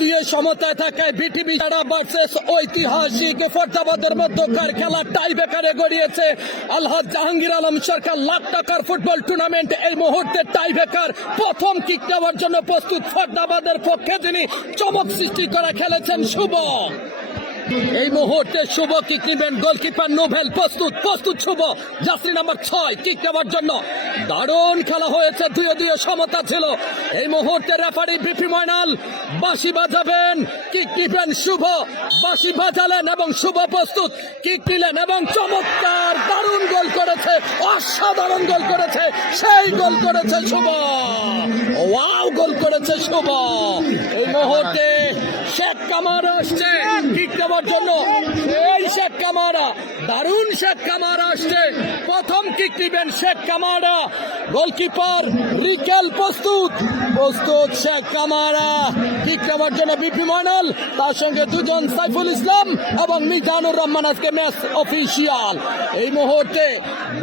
দিয়ে সমতায় থাকায় বিটিভি ভার্সেস ঐতিহাসিক ফরদাবাদের মধ্যকার খেলা টাই ব্রেকারে গড়িয়েছে। আলহাজ জাহাঙ্গীর আলম সরকার লাখ টাকার ফুটবল টুর্নামেন্ট এই মুহূর্তে টাই ব্রেকার প্রথম কিক নেওয়ার জন্য প্রস্তুত ফরদাবাদের পক্ষে, যিনি চমক সৃষ্টি করে খেলেছেন শুভ। এই মুহূর্তে শুভ কিক নেবেন, গোলকিপার নোভেল প্রস্তুত শুভ জার্সি নাম্বার 6 কিক নেওয়ার জন্য। দারুণ খেলা হয়েছে, দুয়ে সমতা ছিল। এই মুহূর্তে রেফারি বিপি ময়নাল বাঁশি বাজাবেন, কিক নিবেন শুভ, বাঁশি বাজালেন এবং শুভ প্রস্তুত কিক নিলেন এবং চমৎকার দারুণ গোল করেছে, অসাধারণ গোল করেছে, সেই গোল করেছে শুভ। ওয়াও, গোল করেছে শুভ। এই মুহূর্তে শেখ কামারা আসছে কিক নেওয়ার জন্য, এই শেখ কামারা, দারুণ শেখ কামারা আসছে, প্রথম কিক নিবেন শেখ কামারা। গোলকিপার রিকেল প্রস্তুত শেখ কামারা কিক নেওয়ার জন্য বিপি ময়নাল, তার সঙ্গে দুজন সাইফুল ইসলাম এবং মিজানুর রহমান আজকে ম্যাচ অফিসিয়াল। এই মুহূর্তে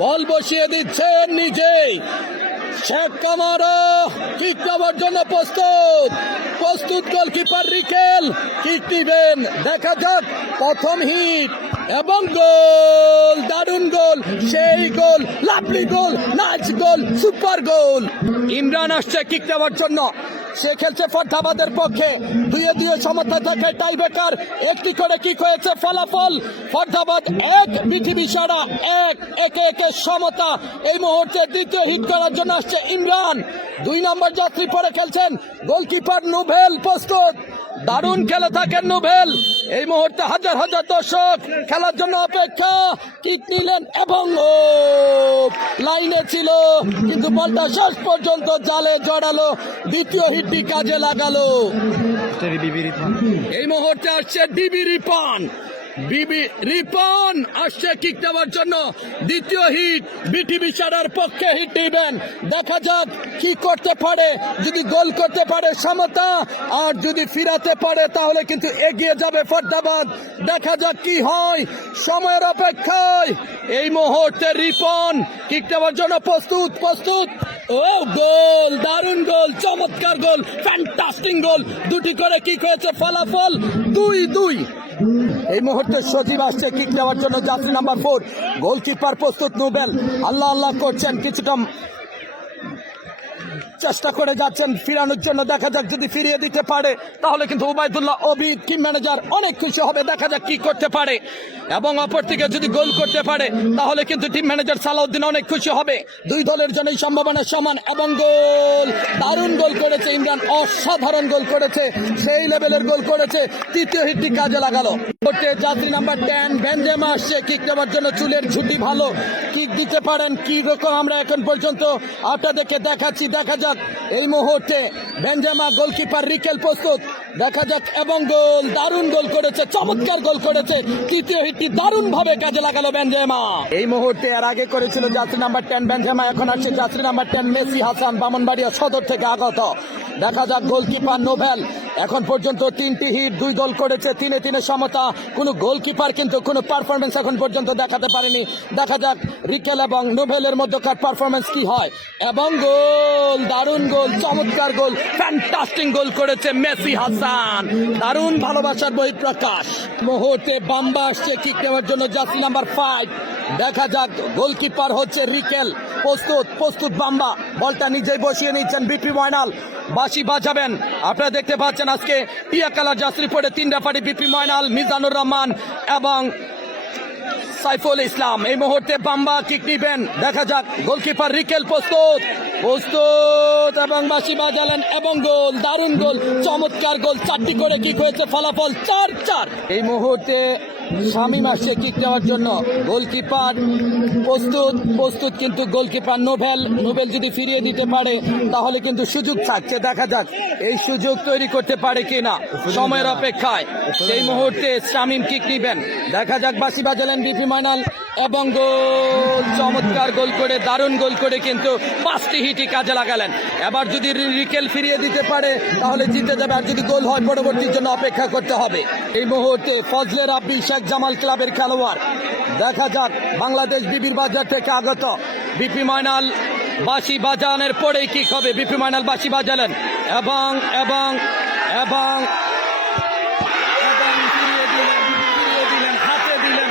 বল বসিয়ে দিচ্ছেন নিজেই শেখ কামারা, কিক নেওয়ার জন্য প্রস্তুত গোলকিপার রিকেল কিক নিবেন। দেখা যাক প্রথম হিট এবং গোল, দারুণ গোল, সেই goal, lovely goal, nice goal, super goal. Imran আসছে কিক নেওয়ার জন্য, সে খেলছে ফরদাবাদের পক্ষে। দুয়ে সমতা থাকে টাই ব্রেকার, একটি করে কিক হয়েছে, ফলাফল ফরদাবাদ 1 বিটিভি সারা 1, একে সমতা। এই মুহূর্তে দ্বিতীয় হিট করার জন্য আসছে ইমরান, 2 নম্বর যাত্রী পরে খেলছেন গোলকিপার নোভেল প্রস্তুত, দারুণ খেলে থাকেন নোভেল। এই মুহূর্তে হাজার দর্শক খেলার জন্য অপেক্ষা, কিক নিলেন এবং লাইনে ছিল কিন্তু বলটা শেষ পর্যন্ত জালে জড়ালো, দ্বিতীয় হিটটি কাজে লাগালো। এই মুহূর্তে আসছে বিবি রিপন আসছে কিক নেওয়ার জন্য, দ্বিতীয় হিট বিটিভি সারার পক্ষে হিট নেবেন। দেখা যাক কি করতে পারে, যদি গোল করতে পারে সমতা, আর যদি ফিরাতে পারে তাহলে কিন্তু এগিয়ে যাবে ফরদাবাদ। দেখা যাক কি হয়, সময়ের অপেক্ষায়। এই মুহূর্তে রিপন কিক নেওয়ার জন্য প্রস্তুত। ও গোল, দারুণ গোল, চমৎকার গোল, ফ্যান্টাস্টিক গোল, দুটি করে কিক হয়েছে, ফলাফল 2-2। এই মুহূর্তে সজীব আসছে কিক নেওয়ার জন্য, যাত্রী নাম্বার 4, গোলকিপার প্রস্তুত নোবেল আল্লাহ করছেন, কিছুটা চেষ্টা করে যাচ্ছেন ফিরানোর জন্য। দেখা যাক যদি ফিরিয়ে দিতে পারে তাহলে কিন্তু ওবায়দুল্লাহ অবিদ টিম ম্যানেজার অনেক খুশি হবে। দেখা যাক কি করতে পারে, এবং অপর থেকে যদি গোল করতে পারে তাহলে কিন্তু টিম ম্যানেজার সালাউদ্দিন অনেক খুশি হবে। দুই দলের জন্যই সম্ভাবনা সমান এবং গোল, দারুণ গোল করেছে ইমরান, অসাধারণ গোল করেছে, সেই লেভেলের গোল করেছে, তৃতীয় হিটটি কাজে লাগালো। যাত্রী নাম্বার 10 বেনজেমা আসছে কিক নেওয়ার জন্য, চুলের ঝুটি ভালো, কিক দিতে পারেন কি রকম আমরা এখন পর্যন্ত আপনাদেরকে দেখাচ্ছি। দেখা যাক এই মুহূর্তে বেনজেমা, গোলকিপার রিকেল প্রস্তুত, দেখা যাক এবং গোল, দারুণ গোল করেছে, চমৎকার গোল করেছে, তৃতীয় হিটটি দারুণ ভাবে কাজে লাগালো বেনজেমা। এই মুহূর্তে এর আগে করেছিল যাত্রী নাম্বার 10 বেনজেমা, এখন আসছে যাত্রী নাম্বার 10 মেসি হাসান, বামনবাড়িয়া সদর থেকে আগত। দেখা যাক গোলকিপার নোভেল, এখন পর্যন্ত 3টি হিট, 2 গোল করেছে, 3-3 সমতা। কোন গোলকিপার কিন্তু কোনো পারফরমেন্স এখন পর্যন্ত দেখাতে পারেনি। দেখা যাক রিকেল এবং নোভেলের মধ্যকার পারফরমেন্স কি হয়, এবং গোল, দারুণ গোল, চমৎকার গোল, ফ্যান্টাস্টিক গোল করেছে মেসি হাসান, দারুণ ভালোবাসার বহিঃপ্রকাশ। মুহূর্তে বাম্বা আসছে কিক নেওয়ার জন্য, জার্সি নাম্বার 5। দেখা যাক গোলকিপার হচ্ছে রিকেল প্রস্তুত বাম্বা, বলটা নিজেই বসিয়ে নিচ্ছেন বিপি ময়নাল, বাঁশি বাজাবেন। আপনারা দেখতে পাচ্ছেন আজকে টিয়া কালার জার্সি পরে 3 রেফারি বিপি ময়নাল, মিজানুর রহমান এবং সাইফুল ইসলাম। এই মুহূর্তে বাম্বা কিক নিবেন, দেখা যাক গোলকিপার রিকেল প্রস্তুত এবং বাঁশি বাজালেন এবং গোল, দারুণ গোল, চমৎকার গোল, 4টি করে কিক হয়েছে, ফলাফল 4-4। এই মুহূর্তে শামীম আসছে কিক নেওয়ার জন্য, গোলকিপার প্রস্তুত কিন্তু গোলকিপার নোভেল যদি ফিরিয়ে দিতে পারে তাহলে কিন্তু সুযোগ থাকছে। দেখা যাক এই সুযোগ তৈরি করতে পারে কিনা, সময়ের অপেক্ষায়। এই মুহূর্তে শামীম কিক নিবেন, দেখা যাক বাঁশি বাজালেন বিপি ময়নাল এবং গোল, চমৎকার গোল করে, দারুণ গোল করে কিন্তু 5টি হিটই কাজে লাগালেন। এবার যদি রিকেল ফিরিয়ে দিতে পারে তাহলে জিতে যাবে, আর যদি গোল হয় পরবর্তীর জন্য অপেক্ষা করতে হবে। এই মুহূর্তে ফজলে রাব্বি শেখ জামাল ক্লাবের খেলোয়াড়, দেখা যাক বাংলাদেশ বিবির বাজার থেকে আগত বিপি ময়নাল বাঁশি বাজানোর পরেই কিক হবে। বিপি ময়নাল বাঁশি বাজালেন এবং এবং এবং ফিরিয়ে দিলেন হাতে দিলেন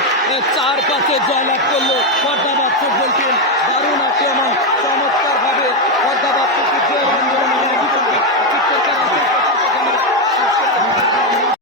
4-5 জয়লাভ করলো